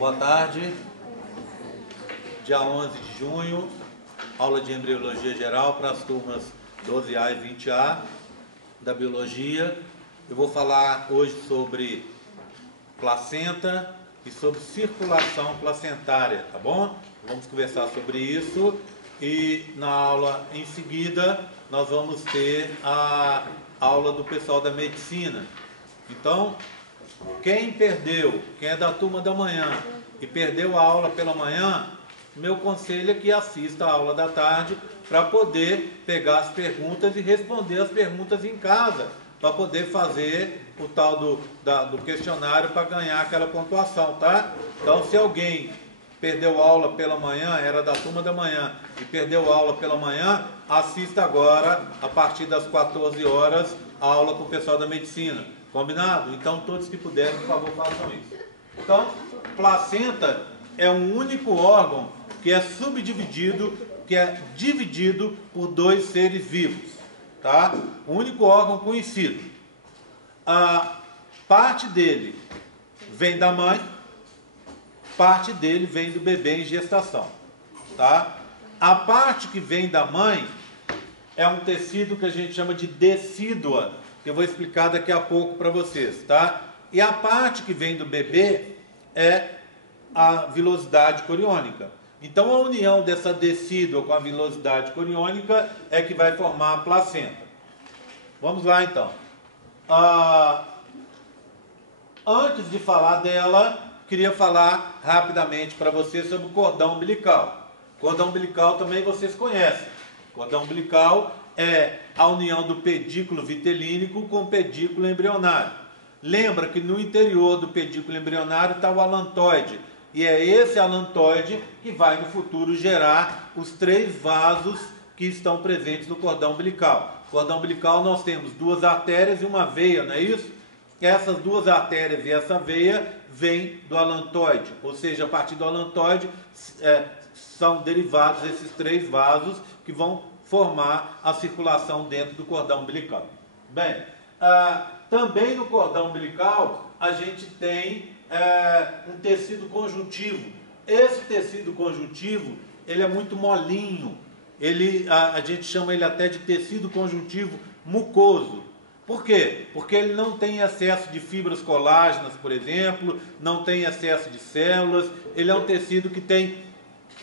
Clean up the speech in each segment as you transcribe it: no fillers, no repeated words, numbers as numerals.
Boa tarde, dia 11 de junho, aula de embriologia geral para as turmas 12A e 20A da biologia. Eu vou falar hoje sobre placenta e sobre circulação placentária, tá bom? Vamos conversar sobre isso e na aula em seguida nós vamos ter a aula do pessoal da medicina. Então, quem é da turma da manhã e perdeu a aula pela manhã, meu conselho é que assista a aula da tarde para poder pegar as perguntas e responder as perguntas em casa, para poder fazer o tal do questionário para ganhar aquela pontuação, tá? Então, se alguém perdeu aula pela manhã, era da turma da manhã e perdeu aula pela manhã, assista agora, a partir das 14 horas, a aula com o pessoal da medicina. Combinado? Então, todos que puderem, por favor, façam isso. Então, placenta é um único órgão que é subdividido, que é dividido por dois seres vivos, tá? O único órgão conhecido. A parte dele vem da mãe, parte dele vem do bebê em gestação, tá? A parte que vem da mãe é um tecido que a gente chama de decídua, que eu vou explicar daqui a pouco para vocês, tá? E a parte que vem do bebê é a vilosidade coriônica. Então, a união dessa decídua com a vilosidade coriônica é que vai formar a placenta. Vamos lá, então. Antes de falar dela, queria falar rapidamente para vocês sobre o cordão umbilical. Cordão umbilical também vocês conhecem. Cordão umbilical é a união do pedículo vitelínico com o pedículo embrionário. Lembra que no interior do pedículo embrionário está o alantoide. E é esse alantoide que vai no futuro gerar os 3 vasos que estão presentes no cordão umbilical. No cordão umbilical nós temos 2 artérias e uma veia, não é isso? Essas 2 artérias e essa veia vêm do alantoide. Ou seja, a partir do alantoide são derivados esses 3 vasos que vão formar a circulação dentro do cordão umbilical. Bem, também no cordão umbilical a gente tem um tecido conjuntivo. Esse tecido conjuntivo, ele é muito molinho. A gente chama ele até de tecido conjuntivo mucoso. Por quê? Porque ele não tem excesso de fibras colágenas, por exemplo, não tem excesso de células. Ele é um tecido que tem,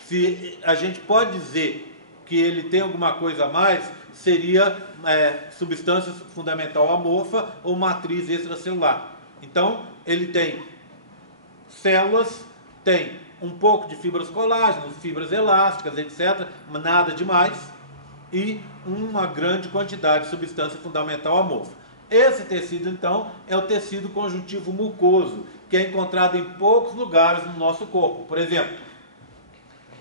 se a gente pode dizer que ele tem alguma coisa a mais, seria substância fundamental amorfa ou matriz extracelular. Então, ele tem células, tem um pouco de fibras colágenas, fibras elásticas, etc., nada demais, e uma grande quantidade de substância fundamental amorfa. Esse tecido, então, é o tecido conjuntivo mucoso, que é encontrado em poucos lugares no nosso corpo. Por exemplo,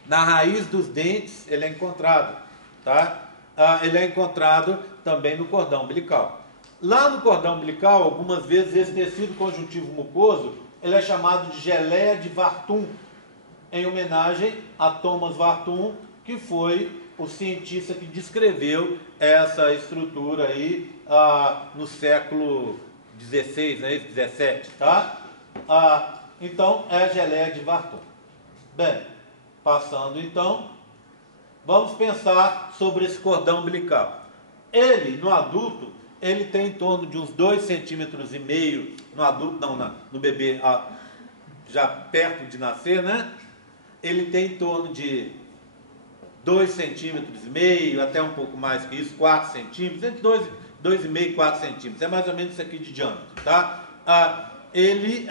na raiz dos dentes ele é encontrado, tá? Ele é encontrado também no cordão umbilical. Lá no cordão umbilical, algumas vezes esse tecido conjuntivo mucoso, ele é chamado de geleia de Wartung, em homenagem a Thomas Wartung, que foi o cientista que descreveu essa estrutura aí no século XVI, né, 17, tá? Então, é a geleia de Wartung. Bem, passando então, vamos pensar sobre esse cordão umbilical. Ele, no adulto, ele tem em torno de uns 2,5 cm, no adulto, não, no bebê, já perto de nascer, né? Ele tem em torno de 2,5 cm, até um pouco mais que isso, 4 centímetros, entre 2,5 e 4 centímetros, é mais ou menos isso aqui de diâmetro, tá? Ele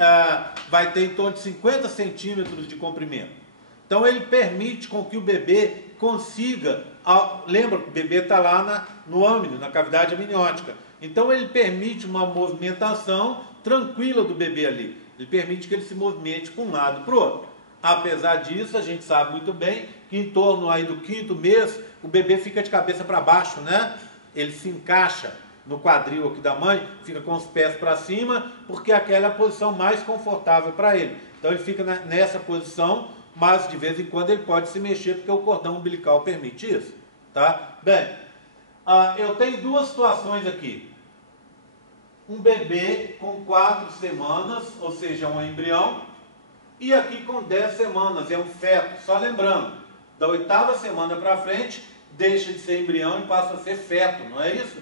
vai ter em torno de 50 centímetros de comprimento. Então ele permite com que o bebê consiga, lembra que o bebê está lá no âmino, na cavidade amniótica. Então ele permite uma movimentação tranquila do bebê ali. Ele permite que ele se movimente para um lado e para o outro. Apesar disso, a gente sabe muito bem que em torno aí do 5º mês, o bebê fica de cabeça para baixo, né? Ele se encaixa no quadril aqui da mãe, fica com os pés para cima, porque aquela é a posição mais confortável para ele. Então ele fica nessa posição, mas de vez em quando ele pode se mexer, porque o cordão umbilical permite isso, tá? Bem, eu tenho 2 situações aqui. Um bebê com 4 semanas, ou seja, um embrião, E aqui com 10 semanas, é um feto. Só lembrando, da 8ª semana para frente, deixa de ser embrião e passa a ser feto, não é isso?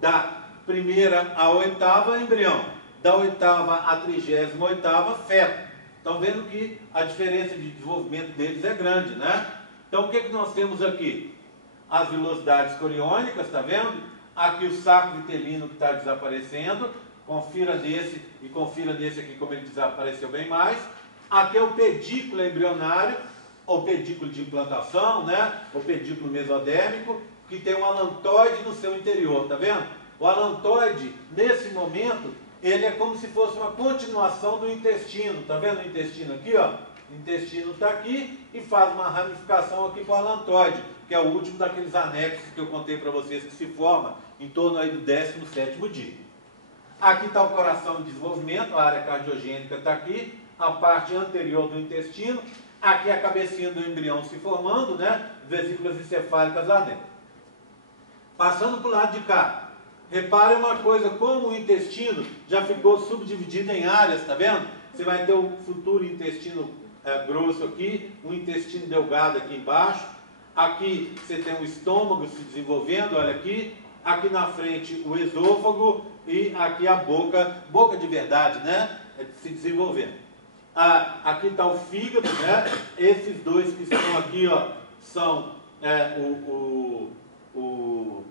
Da 1ª à 8ª, embrião. Da 8ª à 38ª, feto. Estão vendo que a diferença de desenvolvimento deles é grande, né? Então, o que nós temos aqui? As velocidades coriônicas, está vendo? Aqui o saco vitelino que está desaparecendo. Confira nesse e confira nesse aqui como ele desapareceu bem mais. Aqui é o pedículo embrionário, ou pedículo de implantação, né? O pedículo mesodérmico, que tem um alantoide no seu interior, tá vendo? O alantoide, nesse momento, ele é como se fosse uma continuação do intestino, tá vendo o intestino aqui, ó? O intestino está aqui e faz uma ramificação aqui para o alantoide, que é o último daqueles anexos que eu contei para vocês que se forma em torno aí do 17º dia. Aqui está o coração de desenvolvimento, a área cardiogênica está aqui, a parte anterior do intestino, aqui a cabecinha do embrião se formando, né? Vesículas encefálicas lá dentro. Passando para o lado de cá, repare uma coisa, como o intestino já ficou subdividido em áreas, tá vendo? Você vai ter o futuro intestino grosso aqui, o intestino delgado aqui embaixo, aqui você tem o estômago se desenvolvendo, olha aqui, aqui na frente o esôfago e aqui a boca de verdade, né? Se desenvolvendo. Aqui está o fígado, né? Esses dois que estão aqui, ó, são o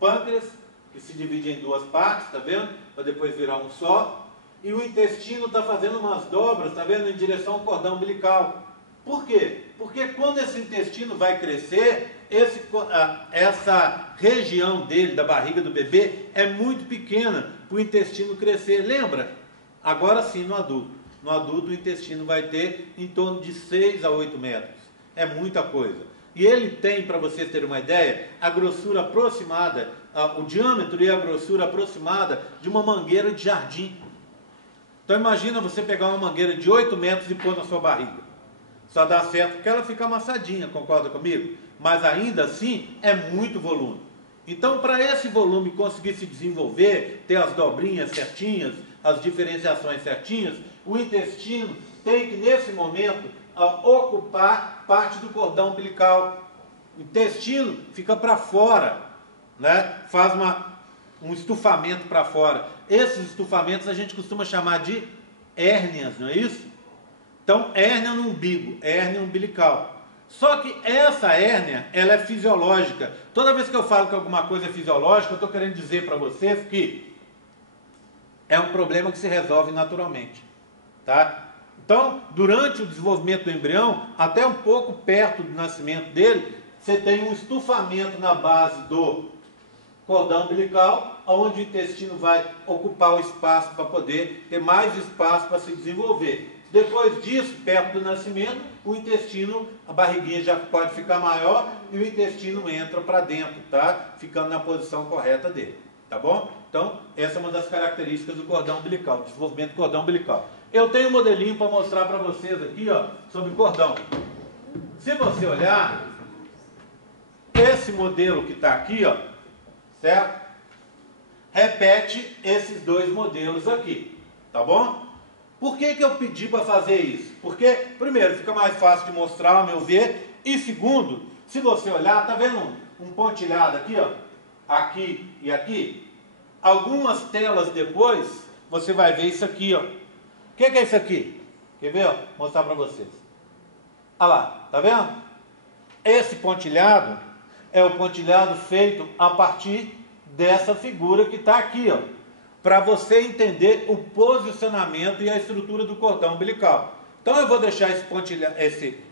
pâncreas, que se divide em duas partes, tá vendo? Para depois virar um só. E o intestino está fazendo umas dobras, tá vendo? Em direção ao cordão umbilical. Por quê? Porque quando esse intestino vai crescer, essa região dele, da barriga do bebê, é muito pequena para o intestino crescer. Lembra? Agora sim no adulto. No adulto o intestino vai ter em torno de 6 a 8 metros. É muita coisa. E ele tem, para vocês terem uma ideia, a grossura aproximada, o diâmetro e a grossura aproximada de uma mangueira de jardim. Então imagina você pegar uma mangueira de 8 metros e pôr na sua barriga. Só dá certo porque ela fica amassadinha, concorda comigo? Mas ainda assim é muito volume. Então para esse volume conseguir se desenvolver, ter as dobrinhas certinhas, as diferenciações certinhas, o intestino tem que nesse momento ocupar parte do cordão umbilical. O intestino fica para fora, né? Faz um estufamento para fora. Esses estufamentos a gente costuma chamar de hérnias, não é isso? Então, hérnia no umbigo, hérnia umbilical. Só que essa hérnia, ela é fisiológica. Toda vez que eu falo que alguma coisa é fisiológica, eu estou querendo dizer para vocês que é um problema que se resolve naturalmente, tá? Então, durante o desenvolvimento do embrião, até um pouco perto do nascimento dele, você tem um estufamento na base do cordão umbilical, onde o intestino vai ocupar o espaço para poder ter mais espaço para se desenvolver. Depois disso, perto do nascimento, o intestino, a barriguinha já pode ficar maior e o intestino entra para dentro, tá? Ficando na posição correta dele, tá bom? Então, essa é uma das características do cordão umbilical, do desenvolvimento do cordão umbilical. Eu tenho um modelinho para mostrar para vocês aqui, ó, sobre cordão. Se você olhar, esse modelo que está aqui, ó, certo? Repete esses dois modelos aqui, tá bom? Por que eu pedi para fazer isso? Porque, primeiro, fica mais fácil de mostrar, ao meu ver, e segundo, se você olhar, tá vendo um pontilhado aqui, ó, aqui e aqui? Algumas telas depois, você vai ver isso aqui, ó. O que é isso aqui? Quer ver? Ó? Vou mostrar para vocês. Olha lá, tá vendo? Esse pontilhado é o pontilhado feito a partir dessa figura que está aqui, ó, para você entender o posicionamento e a estrutura do cordão umbilical. Então eu vou deixar esse pontilhado,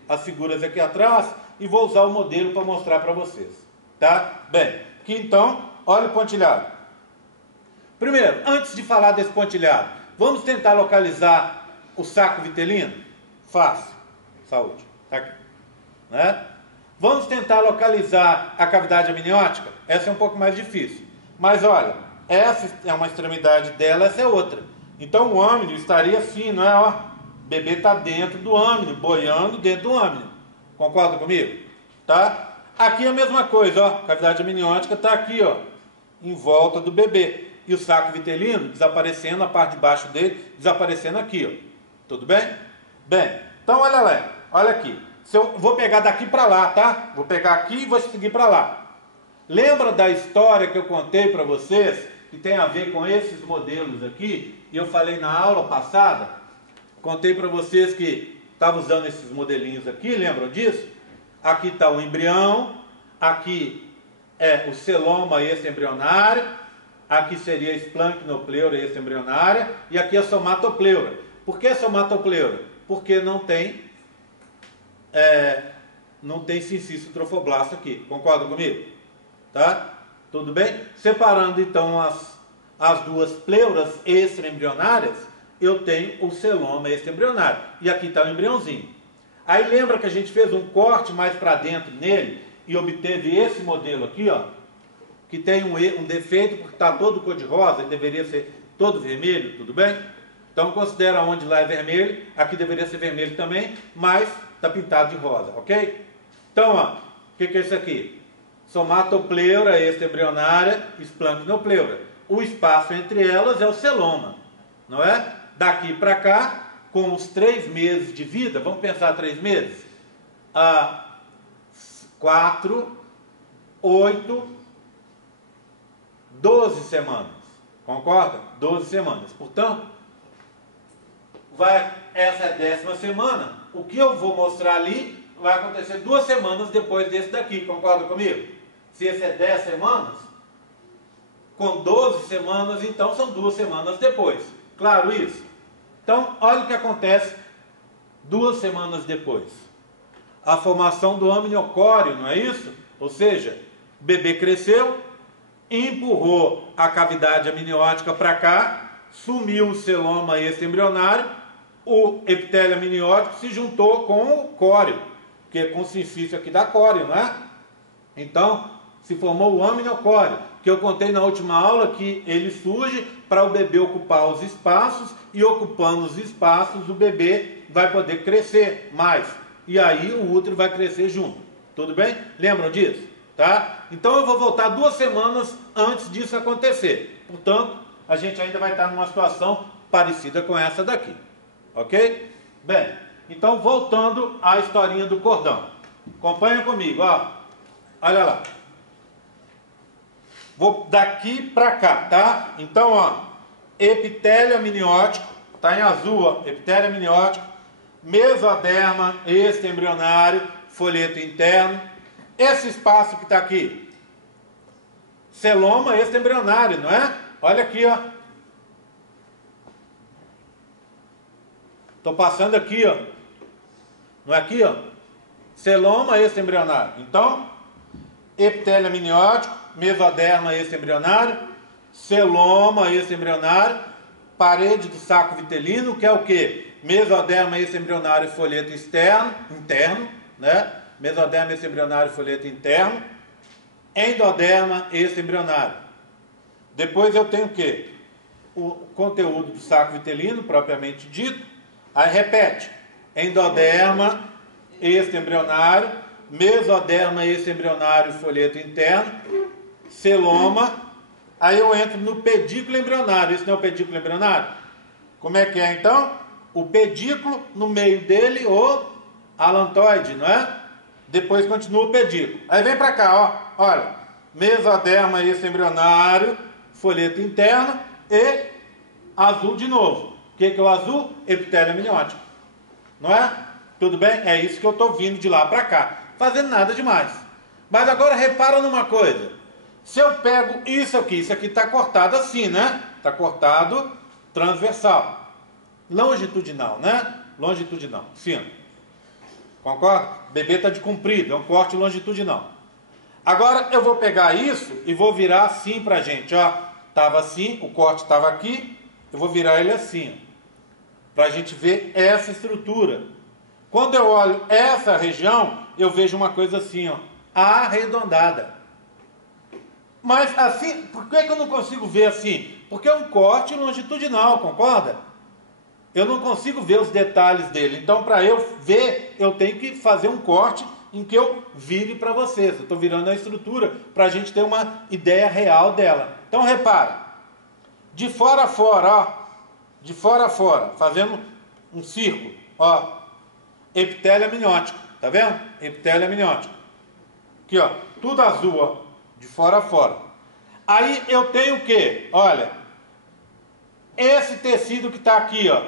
as figuras aqui atrás e vou usar o modelo para mostrar para vocês, tá? Bem, aqui então, olha o pontilhado. Primeiro, antes de falar desse pontilhado, vamos tentar localizar o saco vitelino? Fácil. Saúde. Tá aqui. Né? Vamos tentar localizar a cavidade amniótica? Essa é um pouco mais difícil. Mas olha, essa é uma extremidade dela, essa é outra. Então o âmino estaria assim, não é? Ó, o bebê está dentro do âmino, boiando dentro do âmino. Concorda comigo? Tá? Aqui é a mesma coisa, ó. A cavidade amniótica está aqui, ó, em volta do bebê. E o saco vitelino desaparecendo, a parte de baixo dele desaparecendo aqui, ó. Tudo bem? Bem, então olha lá, olha aqui. Eu vou pegar daqui para lá, tá? Vou pegar aqui e vou seguir para lá. Lembra da história que eu contei para vocês, que tem a ver com esses modelos aqui? E eu falei na aula passada, contei para vocês que estava usando esses modelinhos aqui, lembram disso? Aqui está o embrião, aqui é o celoma extraembrionário, aqui seria a esplancnopleura extraembrionária, e aqui a somatopleura. Por que somatopleura? Porque não tem cincisto trofoblasto aqui. Concorda comigo? Tá? Tudo bem? Separando então as duas pleuras extraembrionárias, eu tenho o celoma extraembrionário. E aqui está o embriãozinho. Aí lembra que a gente fez um corte mais para dentro nele e obteve esse modelo aqui, ó, que tem um defeito porque está todo cor-de-rosa, ele deveria ser todo vermelho, tudo bem? Então considera onde lá é vermelho, aqui deveria ser vermelho também, mas está pintado de rosa, ok? Então, ó, o que é isso aqui? Somatopleura extraembrionária, esplancnopleura. O espaço entre elas é o celoma, não é? Daqui para cá, com os 3 meses de vida, vamos pensar 3 meses? 4, 8, 12 semanas. Concorda? 12 semanas. Portanto, essa é a 10ª semana. O que eu vou mostrar ali vai acontecer 2 semanas depois desse daqui. Concorda comigo? Se esse é 10 semanas, com 12 semanas, então são 2 semanas depois. Claro isso? Então, olha o que acontece 2 semanas depois. A formação do amniocóreo, não é isso? Ou seja, o bebê cresceu, empurrou a cavidade amniótica para cá, sumiu o celoma extraembrionário, o epitélio amniótico se juntou com o córeo, que é com o cincício aqui da córeo, não é? Então, se formou o amniocóreo, que eu contei na última aula que ele surge para o bebê ocupar os espaços, e ocupando os espaços o bebê vai poder crescer mais, e aí o útero vai crescer junto. Tudo bem? Lembram disso? Tá? Então eu vou voltar 2 semanas antes disso acontecer. Portanto, a gente ainda vai estar numa situação parecida com essa daqui. Ok? Bem, então voltando à historinha do cordão. Acompanha comigo, ó. Olha lá. Vou daqui para cá, tá? Então, ó, epitélio amniótico, tá em azul, ó, epitélio amniótico, mesoderma extraembrionário, folheto interno. Esse espaço que está aqui, celoma extraembrionário, não é? Olha aqui, ó. Estou passando aqui, ó. Não é aqui, ó? Celoma extraembrionário. Então, epitélio amniótico, mesoderma extraembrionário, celoma extraembrionário, parede do saco vitelino, que é o quê? Mesoderma extraembrionário, folheto interno, né? Mesoderma extraembrionário, folheto interno, endoderma extraembrionário. Depois eu tenho o quê? O conteúdo do saco vitelino, propriamente dito. Aí repete: endoderma extraembrionário, mesoderma extraembrionário, folheto interno, celoma. Aí eu entro no pedículo embrionário. Esse não é o pedículo embrionário? Como é que é então? O pedículo, no meio dele, o alantoide, não é? Depois continua o pedículo. Aí vem para cá, ó. Olha, mesoderma extraembrionário, folheto interno e azul de novo. O que é o azul? Epitélio amniótico. Não é? Tudo bem? É isso que eu estou vindo de lá para cá. Fazendo nada demais. Mas agora repara numa coisa. Se eu pego isso aqui está cortado assim, né? Está cortado transversal. Longitudinal, né? Longitudinal. Sim. Concorda? O bebê está de comprido, é um corte longitudinal. Agora eu vou pegar isso e vou virar assim para a gente, ó. Estava assim, o corte estava aqui, eu vou virar ele assim, para a gente ver essa estrutura. Quando eu olho essa região, eu vejo uma coisa assim, ó, arredondada. Mas assim, por que eu não consigo ver assim? Porque é um corte longitudinal, concorda? Eu não consigo ver os detalhes dele. Então, para eu ver, eu tenho que fazer um corte em que eu vire para vocês. Eu estou virando a estrutura para a gente ter uma ideia real dela. Então, repara. De fora a fora, ó. De fora a fora, fazendo um círculo. Ó, epitélio amniótico, tá vendo? Epitélio amniótico. Aqui, ó, tudo azul, ó, de fora a fora. Aí eu tenho o quê? Olha, esse tecido que está aqui, ó,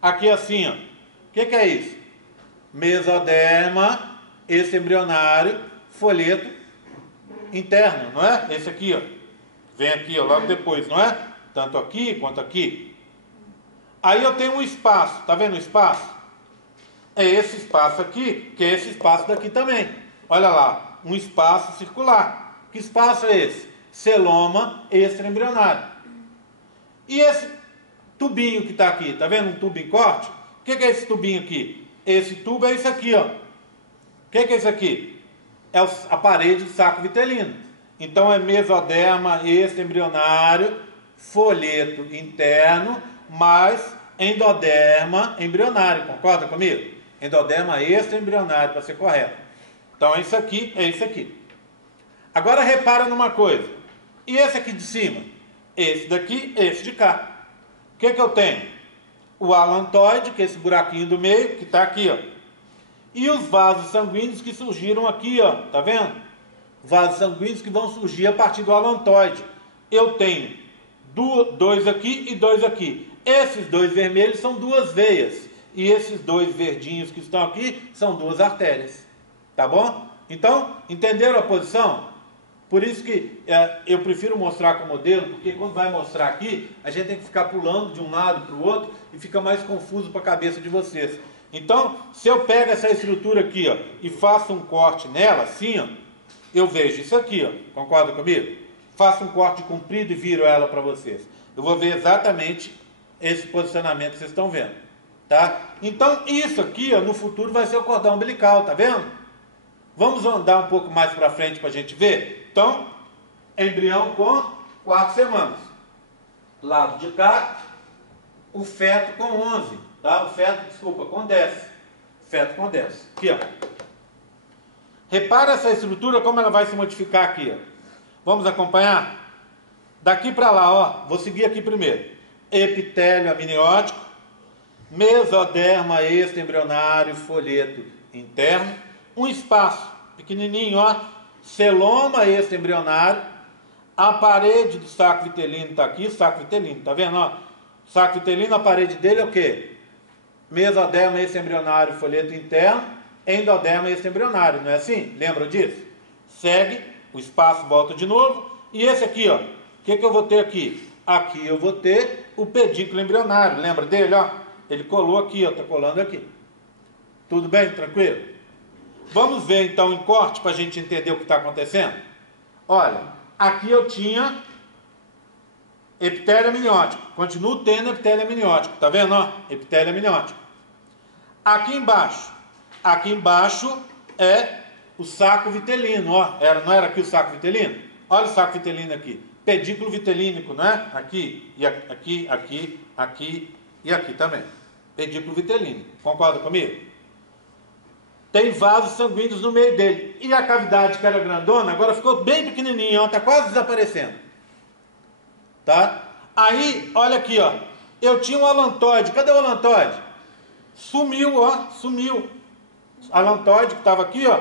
aqui assim, ó, o que é isso? Mesoderma, esse embrionário, folheto interno, não é? Esse aqui, ó, vem aqui, ó, logo depois, não é? Tanto aqui quanto aqui. Aí eu tenho um espaço, tá vendo o espaço? É esse espaço aqui, que é esse espaço daqui também. Olha lá, um espaço circular. Que espaço é esse? Celoma extraembrionário. E esse tubinho que está aqui, tá vendo um tubo em corte? O que é esse tubinho aqui? Esse tubo é isso aqui, ó. O que é isso aqui? É a parede do saco vitelino. Então é mesoderma extraembrionário, folheto interno, mais endoderma embrionário. Concorda comigo? Endoderma extraembrionário, para ser correto. Então é isso aqui, é isso aqui. Agora repara numa coisa. E esse aqui de cima? Esse daqui, esse de cá. O que eu tenho? O alantoide, que é esse buraquinho do meio, que está aqui, ó. E os vasos sanguíneos que surgiram aqui, ó. Tá vendo? Vasos sanguíneos que vão surgir a partir do alantoide. Eu tenho dois aqui e dois aqui. Esses dois vermelhos são duas veias. E esses dois verdinhos que estão aqui são duas artérias. Tá bom? Então, entenderam a posição? Por isso que eu prefiro mostrar com o modelo, porque quando vai mostrar aqui, a gente tem que ficar pulando de um lado para o outro e fica mais confuso para a cabeça de vocês. Então, se eu pego essa estrutura aqui, ó, e faço um corte nela, assim, ó, eu vejo isso aqui, ó, concorda comigo? Faço um corte comprido e viro ela para vocês. Eu vou ver exatamente esse posicionamento que vocês estão vendo, tá? Então, isso aqui, ó, no futuro vai ser o cordão umbilical, tá vendo? Vamos andar um pouco mais para frente para a gente ver? Então, embrião com 4 semanas. Lado de cá, o feto com 11. Tá? O feto, desculpa, com 10. Feto com 10. Aqui, ó. Repara essa estrutura, como ela vai se modificar aqui, ó. Vamos acompanhar? Daqui para lá, ó. Vou seguir aqui primeiro. Epitélio amniótico, mesoderma extraembrionário, folheto interno. Um espaço pequenininho, ó, celoma extraembrionário, a parede do saco vitelino está aqui, saco vitelino, tá vendo, ó? Saco vitelino, a parede dele é o quê? Mesoderma extraembrionário, folheto interno, endoderma extraembrionário, não é assim? Lembra disso? Segue, o espaço volta de novo, e esse aqui, ó, o que eu vou ter aqui? Aqui eu vou ter o pedículo embrionário, lembra dele, ó? Ele colou aqui, ó, tá colando aqui. Tudo bem? Tranquilo? Vamos ver então em corte para a gente entender o que está acontecendo? Olha, aqui eu tinha epitélio amniótico. Continuo tendo epitélio amniótico. Tá vendo? Ó? Epitélio amniótico. Aqui embaixo é o saco vitelino. Ó. Não era aqui o saco vitelino? Olha o saco vitelino aqui. Pedículo vitelínico, não é? Aqui, e aqui, aqui, aqui e aqui também. Pedículo vitelínico. Concorda comigo? Tem vasos sanguíneos no meio dele. E a cavidade que era grandona, agora ficou bem pequenininha, está quase desaparecendo. Tá? Aí, olha aqui, ó. Eu tinha um alantoide. Cadê o alantoide? Sumiu, ó. Sumiu. Alantoide que estava aqui, ó.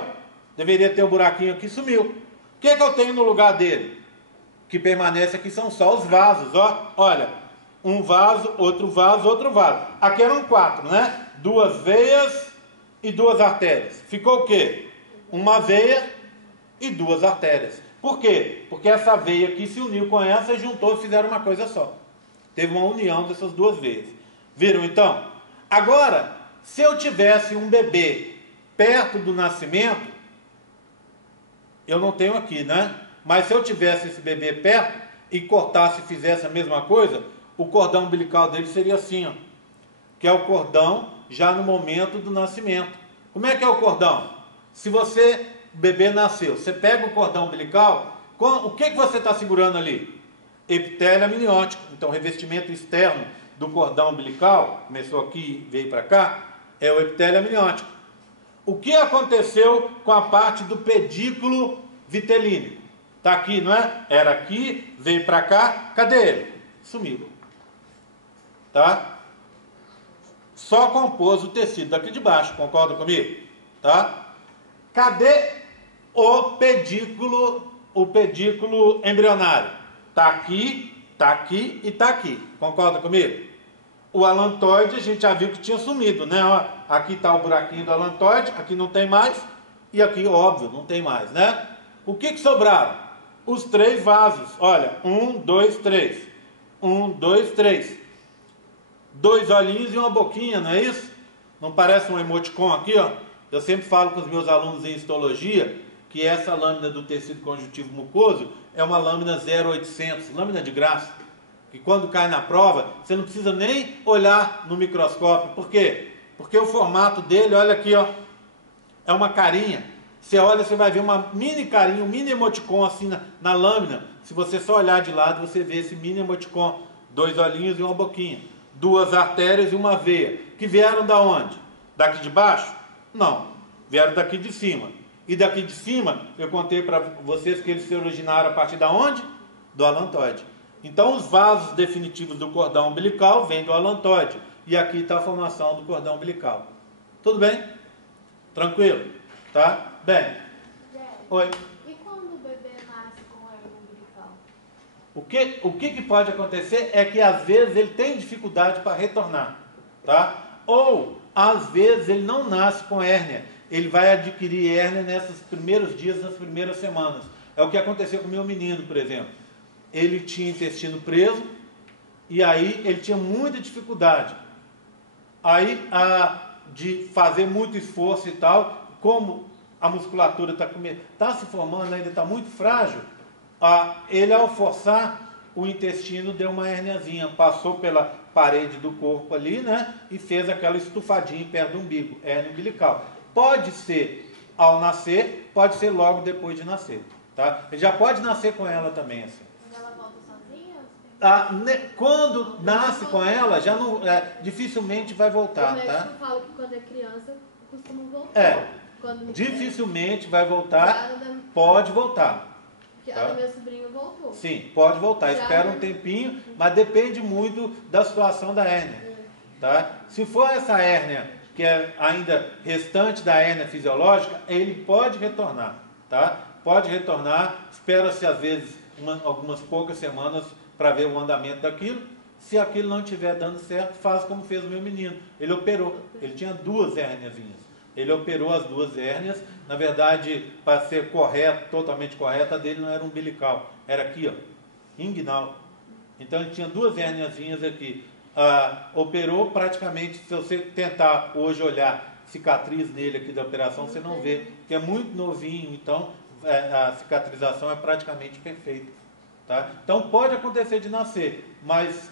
Deveria ter um buraquinho aqui, sumiu. O que eu tenho no lugar dele? Que permanece aqui são só os vasos, ó. Olha, um vaso, outro vaso, outro vaso. Aqui eram 4, né? 2 veias e 2 artérias. Ficou o quê? Uma veia e 2 artérias. Por quê? Porque essa veia aqui se uniu com essa e juntou e fizeram uma coisa só. Teve uma união dessas 2 veias. Viram então? Agora, se eu tivesse um bebê perto do nascimento, eu não tenho aqui, né? Mas se eu tivesse esse bebê perto e cortasse e fizesse a mesma coisa, o cordão umbilical dele seria assim, ó. Que é o cordão já no momento do nascimento. Como é que é o cordão? Se o bebê nasceu, você pega o cordão umbilical, o que você está segurando ali? Epitélio amniótico. Então, o revestimento externo do cordão umbilical, começou aqui e veio para cá, é o epitélio amniótico. O que aconteceu com a parte do pedículo vitelínico? Está aqui, não é? Era aqui, veio para cá, cadê ele? Sumiu. Tá? só compôs o tecido daqui de baixo, concorda comigo? Tá? Cadê o pedículo embrionário? Tá aqui e está aqui, concorda comigo? O alantoide a gente já viu que tinha sumido, né? Ó, aqui está o buraquinho do alantoide, aqui não tem mais, e aqui, óbvio, não tem mais, né? O que sobraram? Os 3 vasos, olha, 1, 2, 3, 1, 2, 3, 2 olhinhos e uma boquinha, não é isso? Não parece um emoticon aqui, ó? Eu sempre falo com os meus alunos em histologia que essa lâmina do tecido conjuntivo mucoso é uma lâmina 0,800, lâmina de graça, que quando cai na prova, você não precisa nem olhar no microscópio. Por quê? Porque o formato dele, olha aqui, ó, é uma carinha. Você olha, você vai ver uma mini carinha, um mini emoticon assim na lâmina. Se você só olhar de lado, você vê esse mini emoticon, 2 olhinhos e uma boquinha, 2 artérias e uma veia, que vieram da onde? Daqui de baixo? Não, vieram daqui de cima. E daqui de cima, eu contei para vocês que eles se originaram a partir da onde? Do alantoide. Então, os vasos definitivos do cordão umbilical vêm do alantoide. E aqui está a formação do cordão umbilical. Tudo bem? Tranquilo? Tá? Bem. Oi. E quando o bebê nasce com hernia umbilical? O que pode acontecer é que às vezes ele tem dificuldade para retornar. Tá? Ou, às vezes, ele não nasce com hérnia. Ele vai adquirir hérnia nesses primeiros dias, nas primeiras semanas. É o que aconteceu com o meu menino, por exemplo. Ele tinha intestino preso e aí ele tinha muita dificuldade. Aí, de fazer muito esforço e tal, como a musculatura está se formando, ainda está muito frágil, ele ao forçar o intestino deu uma hérniazinha, passou pela parede do corpo ali, né, e fez aquela estufadinha perto do umbigo, hérnia umbilical. Pode ser ao nascer, pode ser logo depois de nascer, tá? Ele já pode nascer com ela também, assim. Ela volta sozinha? Quando nasce com ela, já não, dificilmente vai voltar, o médico tá? fala que quando é criança costuma voltar. Dificilmente vai voltar, pode voltar. Porque a do meu sobrinho voltou. Sim, pode voltar. Espera um tempinho, mas depende muito da situação da hérnia. Tá? Se for essa hérnia que é ainda restante da hérnia fisiológica, ele pode retornar. Tá? Pode retornar, espera-se às vezes algumas poucas semanas para ver o andamento daquilo. Se aquilo não estiver dando certo, faz como fez o meu menino. Ele operou, ele tinha 2 hérniazinhas. Ele operou as 2 hérnias. Na verdade, para ser correto, totalmente correta, a dele não era umbilical, era aqui, ó, inguinal. Então ele tinha 2 hérniazinhas aqui. Operou praticamente, se você tentar hoje olhar cicatriz nele aqui da operação, você não vê, porque é muito novinho, então a cicatrização é praticamente perfeita. Tá? Então pode acontecer de nascer, mas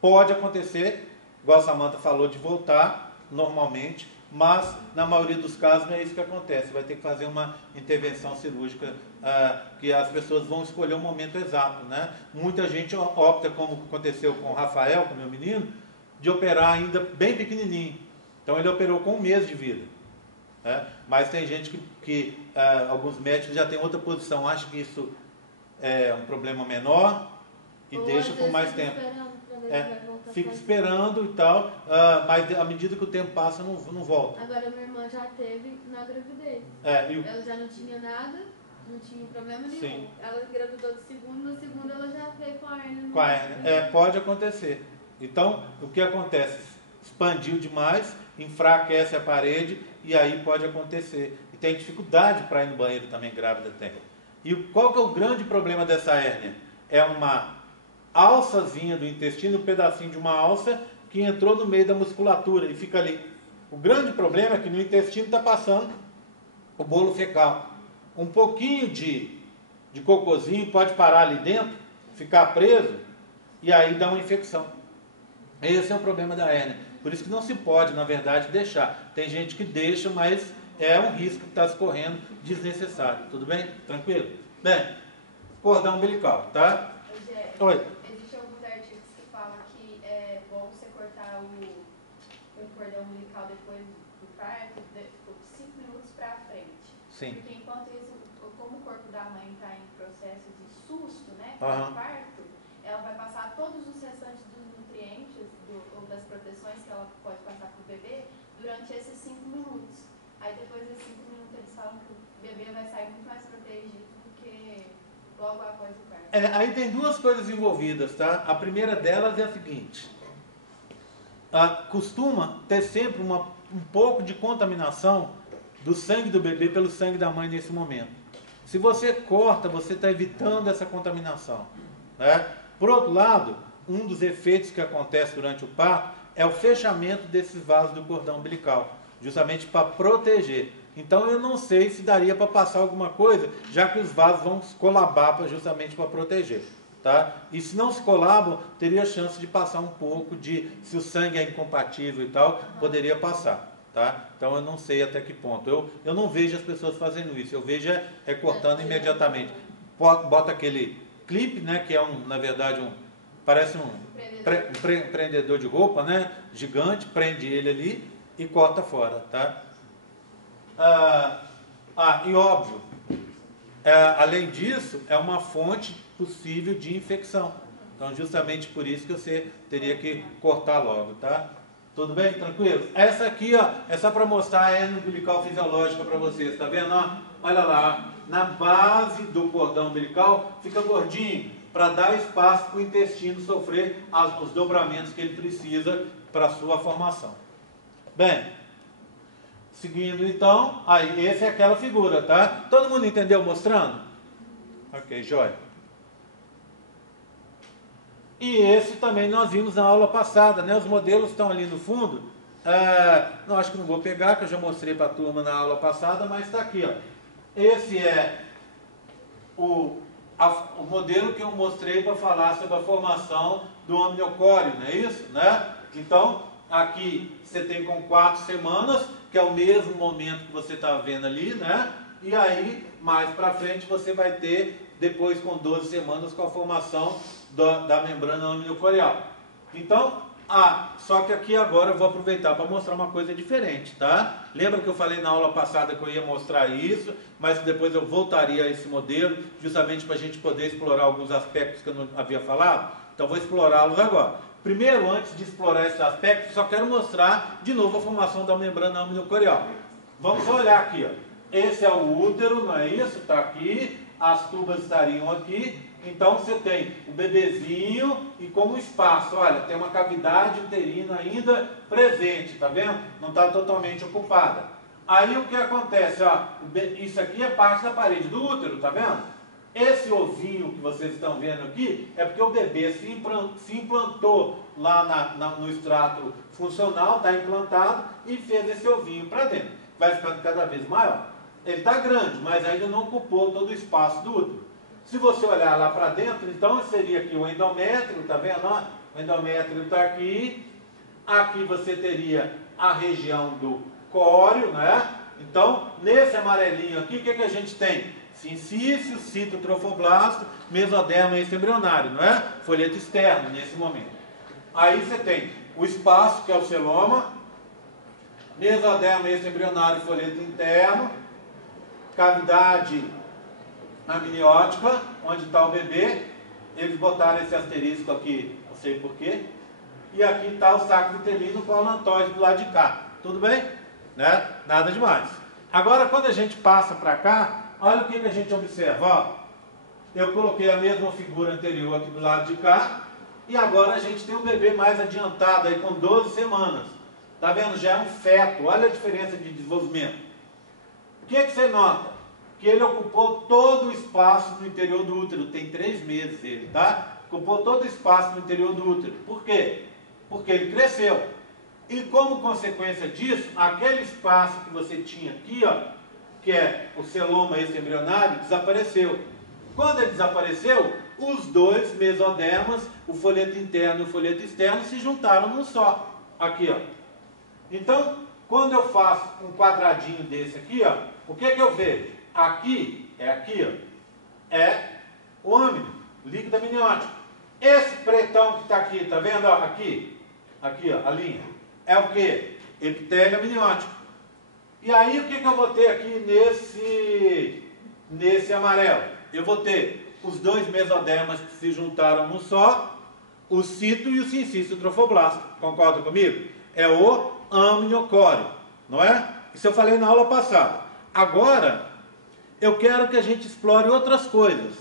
pode acontecer, igual a Samantha falou, de voltar normalmente, mas na maioria dos casos não é isso que acontece. Vai ter que fazer uma intervenção cirúrgica que as pessoas vão escolher o momento exato, né? Muita gente opta, como aconteceu com o Rafael, com o meu menino, de operar ainda bem pequenininho. Então ele operou com 1 mês de vida, né? Mas tem gente que alguns médicos já têm outra posição, acham que isso é um problema menor e deixa por mais tempo. Fica esperando e tal, mas à medida que o tempo passa, não volta. Agora minha irmã já teve na gravidez. Ela já não tinha nada, não tinha problema nenhum. Sim. Ela engravidou de segundo, no segundo ela já veio com a hérnia. Com a hérnia. Pode acontecer. Então, o que acontece? Expandiu demais, enfraquece a parede e aí pode acontecer. E tem dificuldade para ir no banheiro também, grávida tem. E qual que é o grande problema dessa hérnia? É uma alçazinha do intestino, um pedacinho de uma alça que entrou no meio da musculatura e fica ali. O grande problema é que no intestino está passando o bolo fecal. Um pouquinho de cocôzinho pode parar ali dentro, ficar preso e aí dá uma infecção. Esse é o problema da hérnia. Por isso que não se pode, na verdade, deixar. Tem gente que deixa, mas é um risco que está se correndo desnecessário. Tudo bem? Tranquilo? Bem, cordão umbilical, tá? Oi. Existem alguns artigos que falam que é bom você cortar o cordão umbilical depois do parto, 5 minutos para frente. Sim. Porque enquanto isso, como o corpo da mãe está em processo de susto, né, Uhum. parto, ela vai passar todos os restantes dos nutrientes ou das proteções que ela pode passar para o bebê durante esses 5 minutos. Aí depois desses 5 minutos eles falam que o bebê vai sair muito mais protegido do que logo após o parto. Aí tem duas coisas envolvidas, tá? A primeira delas é a seguinte: costuma ter sempre um pouco de contaminação do sangue do bebê pelo sangue da mãe nesse momento. Se você corta, você está evitando essa contaminação, né? Por outro lado, um dos efeitos que acontece durante o parto é o fechamento desses vasos do cordão umbilical, justamente para proteger. Então eu não sei se daria para passar alguma coisa, já que os vasos vão se colabar justamente para proteger. Tá? E se não se colabam, teria chance de passar um pouco de, se o sangue é incompatível e tal, poderia passar. Tá? Então eu não sei até que ponto. Eu não vejo as pessoas fazendo isso, eu vejo cortando imediatamente. Bota aquele clipe, né, que é na verdade parece um prendedor de roupa, né, gigante, prende ele ali e corta fora. Tá? E óbvio, além disso, é uma fonte possível de infecção. Então, justamente por isso que você teria que cortar logo, tá? Tudo bem? Tranquilo? Essa aqui, ó, é só para mostrar a hernia umbilical fisiológica para vocês, tá vendo? Ó, olha lá, ó, na base do cordão umbilical fica gordinho, para dar espaço para o intestino sofrer os dobramentos que ele precisa para a sua formação. Bem, seguindo então, aí essa é aquela figura, tá? Todo mundo entendeu mostrando? Ok, joia. E esse também nós vimos na aula passada, né? Os modelos estão ali no fundo. Não, acho que não vou pegar, que eu já mostrei para a turma na aula passada, mas está aqui, ó. Esse é o modelo que eu mostrei para falar sobre a formação do amniocórdio, não é isso? Né? Então, aqui você tem com 4 semanas, que é o mesmo momento que você está vendo ali, né? E aí, mais para frente, você vai ter, depois com 12 semanas, com a formação da membrana amniocorial. Então, só que aqui agora eu vou aproveitar para mostrar uma coisa diferente, tá? Lembra que eu falei na aula passada que eu ia mostrar isso, mas que depois eu voltaria a esse modelo, justamente para a gente poder explorar alguns aspectos que eu não havia falado? Então, vou explorá-los agora. Primeiro, antes de explorar esses aspectos, só quero mostrar de novo a formação da membrana amniocorial. Vamos olhar aqui, ó. Esse é o útero, não é isso? Está aqui, as tubas estariam aqui. Então você tem o bebezinho e como espaço, olha, tem uma cavidade uterina ainda presente, tá vendo? Não está totalmente ocupada. Aí o que acontece, ó, isso aqui é parte da parede do útero, tá vendo? Esse ovinho que vocês estão vendo aqui é porque o bebê se implantou lá no extrato funcional, está implantado e fez esse ovinho para dentro. Vai ficando cada vez maior. Ele está grande, mas ainda não ocupou todo o espaço do útero. Se você olhar lá para dentro, então seria aqui o endométrio, tá vendo? Ó, o endométrio está aqui. Aqui você teria a região do córeo, né? Então, nesse amarelinho aqui, o que a gente tem? Sincício, citotrofoblasto, mesoderma extraembrionário, não é? Folheto externo, nesse momento. Aí você tem o espaço, que é o celoma, mesoderma extraembrionário, folheto interno, cavidade amniótica, onde está o bebê. Eles botaram esse asterisco aqui, não sei porquê. E aqui está o saco vitelino com a lantóide do lado de cá. Tudo bem? Né? Nada demais. Agora, quando a gente passa para cá, olha o que a gente observa. Ó. Eu coloquei a mesma figura anterior aqui do lado de cá. E agora a gente tem um bebê mais adiantado, aí com 12 semanas. Tá vendo? Já é um feto. Olha a diferença de desenvolvimento. O que você nota? Que ele ocupou todo o espaço no interior do útero. Tem 3 meses ele, tá? Ocupou todo o espaço no interior do útero. Por quê? Porque ele cresceu. E como consequência disso, aquele espaço que você tinha aqui, ó, que é o celoma extraembrionário, desapareceu. Quando ele desapareceu, os dois mesodermas, o folheto interno e o folheto externo, se juntaram num só. Aqui, ó. Então, quando eu faço um quadradinho desse aqui, ó, o que eu vejo? Aqui, ó, é o âmino, líquido amniótico. Esse pretão que está aqui, tá vendo? Ó, aqui, ó, a linha, é o que? Epitélio amniótico. E aí, o que eu vou ter aqui nesse amarelo? Eu vou ter os dois mesodermas que se juntaram num só, o cito e o sincício trofoblasto. Concorda comigo? É o amniocóreo, não é? Isso eu falei na aula passada. Agora, eu quero que a gente explore outras coisas.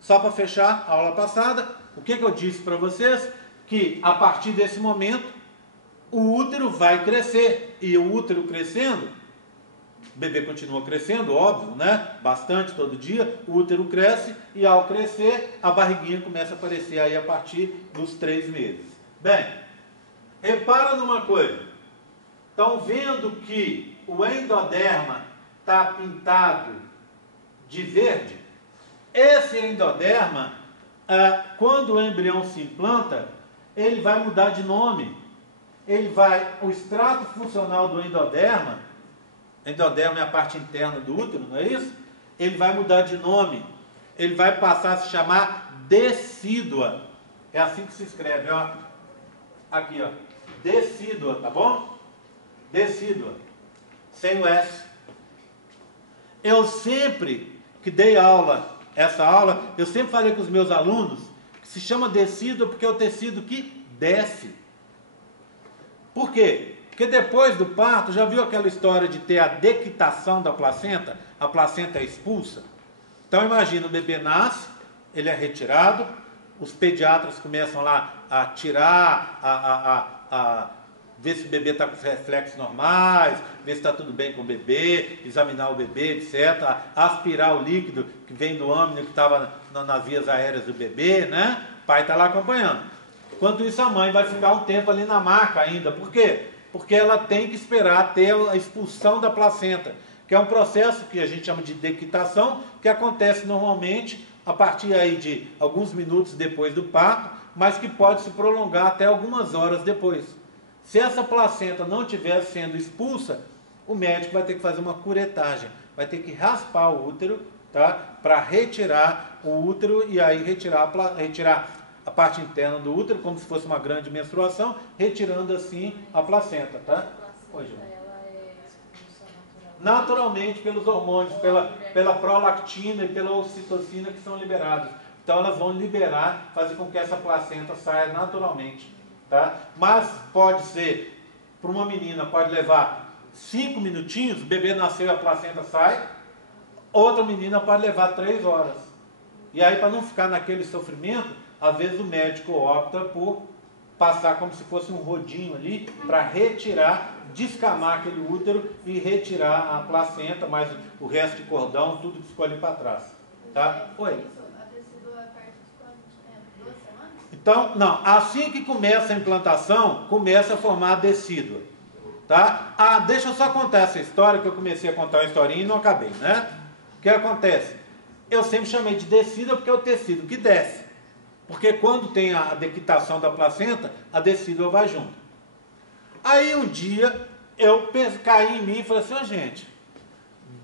Só para fechar a aula passada, o que eu disse para vocês? Que a partir desse momento, o útero vai crescer. E o útero crescendo, o bebê continua crescendo, óbvio, né? Bastante todo dia, o útero cresce e ao crescer, a barriguinha começa a aparecer aí a partir dos 3 meses. Bem, repara numa coisa. Estão vendo que o endoderma está pintado de verde? Esse endoderma, quando o embrião se implanta, ele vai mudar de nome. O extrato funcional do endoderma é a parte interna do útero, não é isso? Ele vai mudar de nome. Ele vai passar a se chamar decídua. É assim que se escreve, ó. Aqui, ó. Decídua, tá bom? Decídua. Sem o S. Eu sempre que dei essa aula, eu sempre falei com os meus alunos que se chama decídua porque é o tecido que desce. Por quê? Porque depois do parto, já viu aquela história de ter a dequitação da placenta? A placenta é expulsa. Então imagina, o bebê nasce, ele é retirado, os pediatras começam lá a tirar, a ver se o bebê está com os reflexos normais, ver se está tudo bem com o bebê, examinar o bebê, etc. Aspirar o líquido que vem do âmnio que estava nas vias aéreas do bebê, né? O pai está lá acompanhando. Enquanto isso, a mãe vai ficar um tempo ali na maca ainda. Por quê? Porque ela tem que esperar ter a expulsão da placenta, que é um processo que a gente chama de dequitação, que acontece normalmente a partir aí de alguns minutos depois do parto, mas que pode se prolongar até algumas horas depois. Se essa placenta não estiver sendo expulsa, o médico vai ter que fazer uma curetagem, vai ter que raspar o útero, tá? Para retirar o útero e aí retirar a parte interna do útero, como se fosse uma grande menstruação, retirando assim a placenta, tá? Oi, João. Naturalmente pelos hormônios, pela prolactina e pela ocitocina que são liberados. Então elas vão liberar, fazer com que essa placenta saia naturalmente, tá? Mas pode ser, para uma menina, pode levar 5 minutinhos, o bebê nasceu e a placenta sai. Outra menina pode levar 3 horas. E aí, para não ficar naquele sofrimento, às vezes o médico opta por passar como se fosse um rodinho ali, para retirar, descamar aquele útero e retirar a placenta, mais o resto de cordão, tudo que ficou ali para trás. Tá? Oi? A decídua é perto de quanto tempo? 2 semanas? Então, não, assim que começa a implantação, começa a formar a decídua. Tá? Deixa eu só contar essa história, que eu comecei a contar uma historinha e não acabei, né? O que acontece? Eu sempre chamei de decídua porque é o tecido que desce. Porque quando tem a dequitação da placenta, a decídua vai junto. Aí um dia eu caí em mim e falei assim, gente,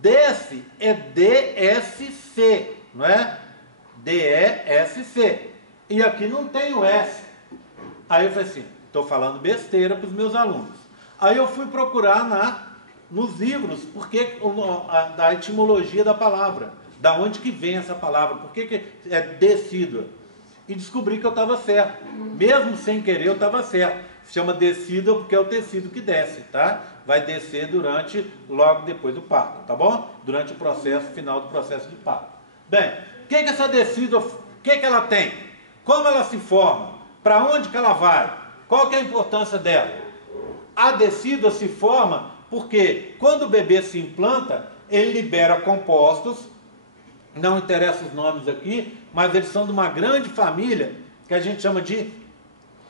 desce é DSC, não é? DESC. E aqui não tem o S. Aí eu falei assim, estou falando besteira para os meus alunos. Aí eu fui procurar nos livros, porque da etimologia da palavra, da onde que vem essa palavra, por que é decídua. E descobri que eu estava certo. Mesmo sem querer, eu estava certo. Se chama decídua porque é o tecido que desce, tá? Vai descer logo depois do parto, tá bom? Durante o processo, final do processo de parto. Bem, o que essa decídua, o que ela tem? Como ela se forma? Para onde que ela vai? Qual que é a importância dela? A decídua se forma porque quando o bebê se implanta, ele libera compostos, não interessa os nomes aqui, mas eles são de uma grande família que a gente chama de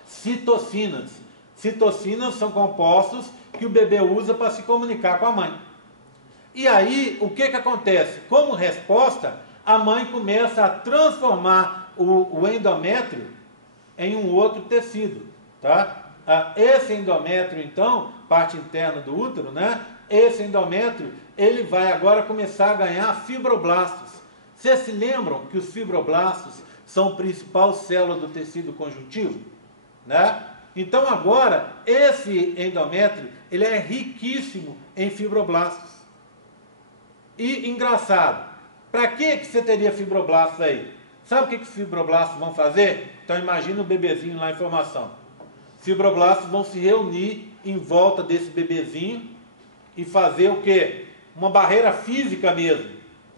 citocinas. Citocinas são compostos que o bebê usa para se comunicar com a mãe. E aí, o que acontece? Como resposta, a mãe começa a transformar o endométrio em um outro tecido, tá? Esse endométrio, então, parte interna do útero, né? Esse endométrio, ele vai agora começar a ganhar fibroblastos. Vocês se lembram que os fibroblastos são a principal célula do tecido conjuntivo? Né? Então agora, esse endométrio, ele é riquíssimo em fibroblastos. E engraçado, para que você teria fibroblastos aí? Sabe o que os fibroblastos vão fazer? Então imagina o bebezinho lá em formação. Fibroblastos vão se reunir em volta desse bebezinho e fazer o quê? Uma barreira física mesmo.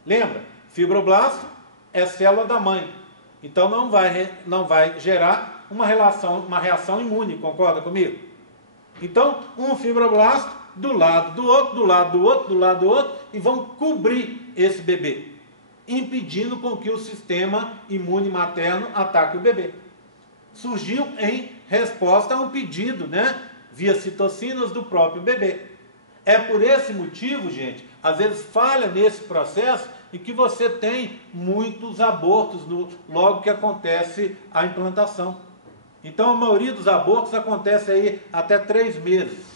Lembra? Fibroblasto é célula da mãe. Então não vai gerar uma reação imune, concorda comigo? Então, um fibroblasto do lado do outro, do lado do outro, do lado do outro, e vão cobrir esse bebê, impedindo com que o sistema imune materno ataque o bebê. Surgiu em resposta a um pedido, via citocinas do próprio bebê. É por esse motivo, gente, às vezes falha nesse processo e que você tem muitos abortos logo que acontece a implantação. Então a maioria dos abortos acontece aí até 3 meses.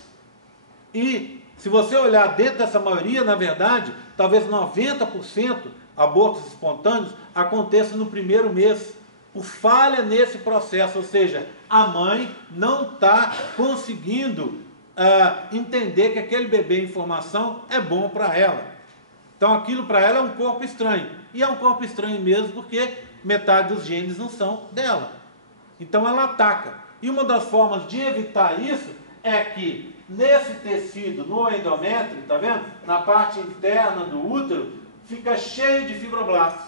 E se você olhar dentro dessa maioria, na verdade, talvez 90% abortos espontâneos aconteçam no primeiro mês. Por falha nesse processo, ou seja, a mãe não está conseguindo entender que aquele bebê em formação é bom para ela. Então aquilo para ela é um corpo estranho. E é um corpo estranho mesmo porque metade dos genes não são dela. Então ela ataca. E uma das formas de evitar isso é que nesse tecido, no endométrio, tá vendo? Na parte interna do útero, fica cheio de fibroblastos.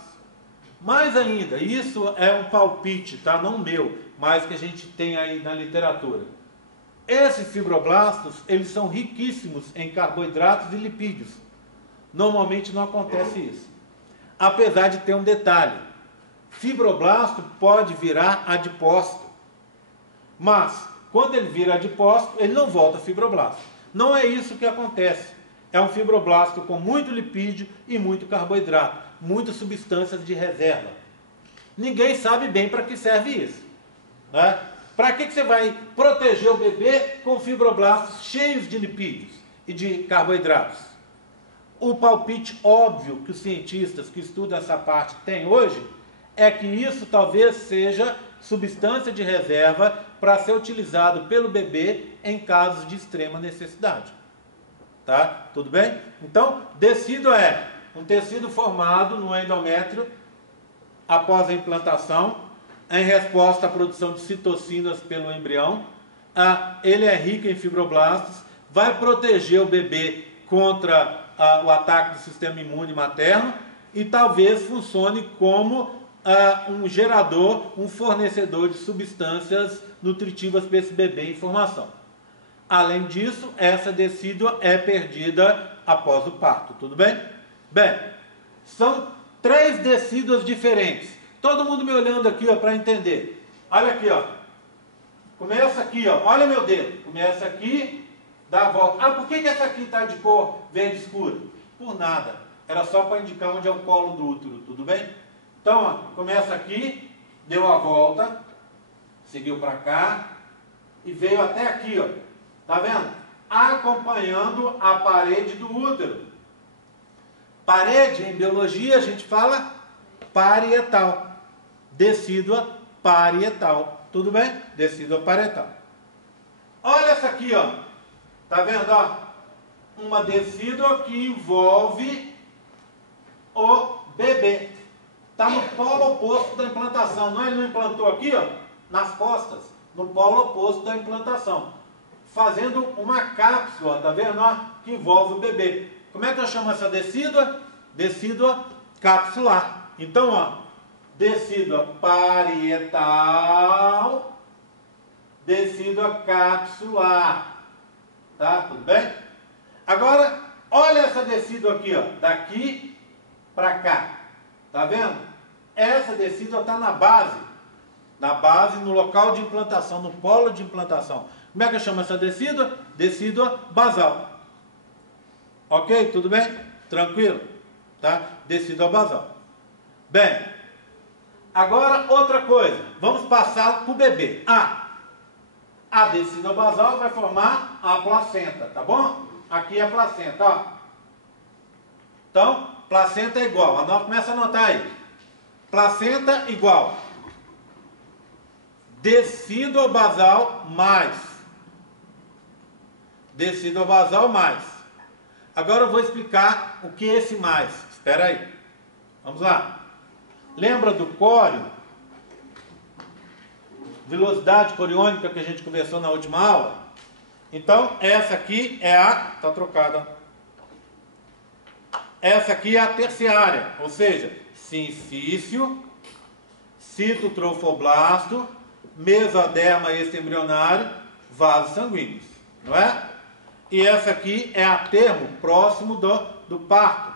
Mais ainda, isso é um palpite, tá? Não meu, mas que a gente tem aí na literatura. Esses fibroblastos, eles são riquíssimos em carboidratos e lipídios. Normalmente não acontece isso. Apesar de ter um detalhe. Fibroblasto pode virar adipócito. Mas, quando ele vira adipócito, ele não volta fibroblasto. Não é isso que acontece. É um fibroblasto com muito lipídio e muito carboidrato. Muitas substâncias de reserva. Ninguém sabe bem para que serve isso. Para que você vai proteger o bebê com fibroblastos cheios de lipídios e de carboidratos? O palpite óbvio que os cientistas que estudam essa parte têm hoje é que isso talvez seja substância de reserva para ser utilizado pelo bebê em casos de extrema necessidade. Tá? Tudo bem? Então, tecido é um tecido formado no endométrio após a implantação, em resposta à produção de citocinas pelo embrião. Ele é rico em fibroblastos, vai proteger o bebê contra o ataque do sistema imune materno e talvez funcione como um gerador, um fornecedor de substâncias nutritivas para esse bebê em formação. Além disso, essa decídua é perdida após o parto, tudo bem? Bem, são 3 decíduas diferentes. Todo mundo me olhando aqui para entender. Olha aqui, ó. Começa aqui, ó. Olha meu dedo. Começa aqui, dá a volta. Por que essa aqui está de cor verde escura? Por nada. Era só para indicar onde é o colo do útero, tudo bem? Então, ó, começa aqui, deu a volta, seguiu para cá e veio até aqui, ó. Tá vendo? Acompanhando a parede do útero. Parede, em biologia, a gente fala parietal. Decídua parietal. Tudo bem? Decídua parietal. Olha essa aqui, ó. Tá vendo, ó? Uma decídua que envolve o bebê. Está no polo oposto da implantação. Não, ele não implantou aqui, ó, nas costas, no polo oposto da implantação. Fazendo uma cápsula, tá vendo, ó, que envolve o bebê. Como é que eu chamo essa decídua? Decídua capsular. Então, ó, decídua parietal, decídua capsular. Tá? Tudo bem? Agora, olha essa decídua aqui, ó, daqui para cá. Tá vendo? Essa decídua está na base, no local de implantação, no polo de implantação. Como é que eu chamo essa decídua? Decídua basal. Ok? Tudo bem? Tranquilo? Tá? Decídua basal. Bem, agora outra coisa. Vamos passar para o bebê. A decídua basal vai formar a placenta, tá bom? Aqui é a placenta, ó. Então, placenta é igual. Começa a anotar aí. Placenta igual. Decídua basal mais. Decídua basal mais. Agora eu vou explicar o que é esse mais. Espera aí. Vamos lá. Lembra do córeo? Velocidade coriônica que a gente conversou na última aula? Então, essa aqui é a... Está trocada. Essa aqui é a terciária, ou seja, sinfício, citotrofoblasto, mesoderma extraembrionário, vasos sanguíneos, não é? E essa aqui é a termo próximo do parto.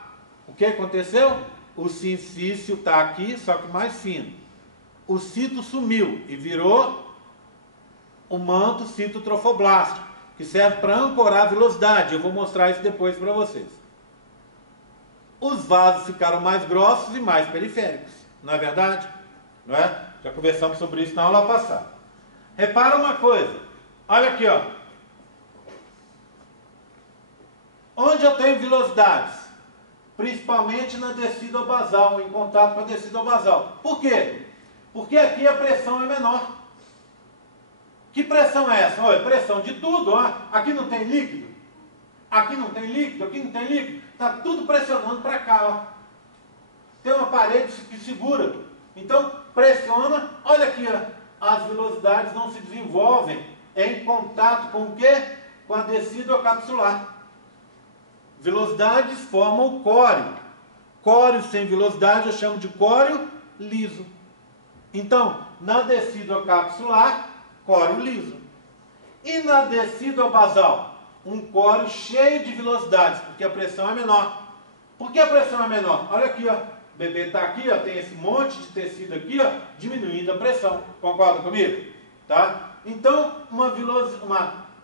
O que aconteceu? O sinfício está aqui, só que mais fino. O cito sumiu e virou o manto citotrofoblástico, que serve para ancorar a velocidade. Eu vou mostrar isso depois para vocês. Os vasos ficaram mais grossos e mais periféricos, não é verdade? Não é? Já conversamos sobre isso na aula passada. Repara uma coisa, olha aqui, ó. Onde eu tenho velocidades? Principalmente na descida basal, em contato com a descida basal. Por quê? Porque aqui a pressão é menor. Que pressão é essa? Olha, pressão de tudo, ó. Aqui não tem líquido. Aqui não tem líquido, aqui não tem líquido. Está tudo pressionando para cá, ó. Tem uma parede que segura. Então, pressiona. Olha aqui, ó. As velocidades não se desenvolvem em contato com o quê? Com a descida capsular. Velocidades formam o córeo. Córeo sem velocidade eu chamo de córeo liso. Então, na descida capsular, córeo liso. E na descida basal, um córeo cheio de velocidades, porque a pressão é menor. Por que a pressão é menor? Olha aqui, ó. O bebê está aqui, ó, tem esse monte de tecido aqui, ó, diminuindo a pressão. Concorda comigo? Tá? Então,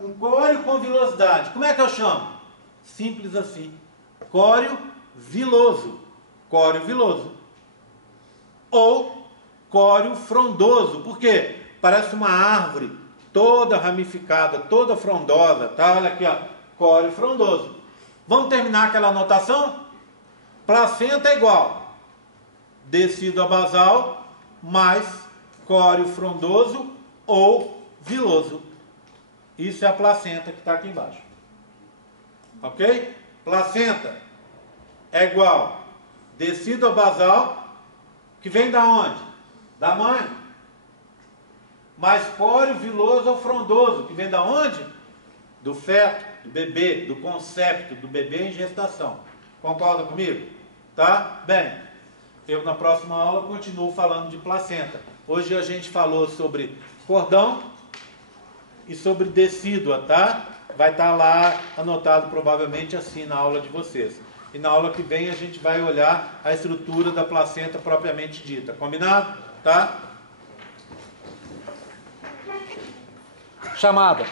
um córeo com velocidade, como é que eu chamo? Simples assim. Córeo viloso. Córeo viloso. Ou córeo frondoso. Por quê? Parece uma árvore toda ramificada, toda frondosa, tá? Olha aqui, ó. Córeo frondoso. Vamos terminar aquela anotação? Placenta é igual descida basal mais córeo frondoso ou viloso. Isso é a placenta que está aqui embaixo. Ok? Placenta é igual descida basal, que vem da onde? Da mãe. Mais córeo viloso ou frondoso, que vem da onde? Do feto, do bebê, do concepto, do bebê em gestação. Concorda comigo? Tá? Bem, eu na próxima aula continuo falando de placenta. Hoje a gente falou sobre cordão e sobre decídua, tá? Vai estar lá anotado provavelmente assim na aula de vocês. E na aula que vem a gente vai olhar a estrutura da placenta propriamente dita. Combinado? Tá? Chamada.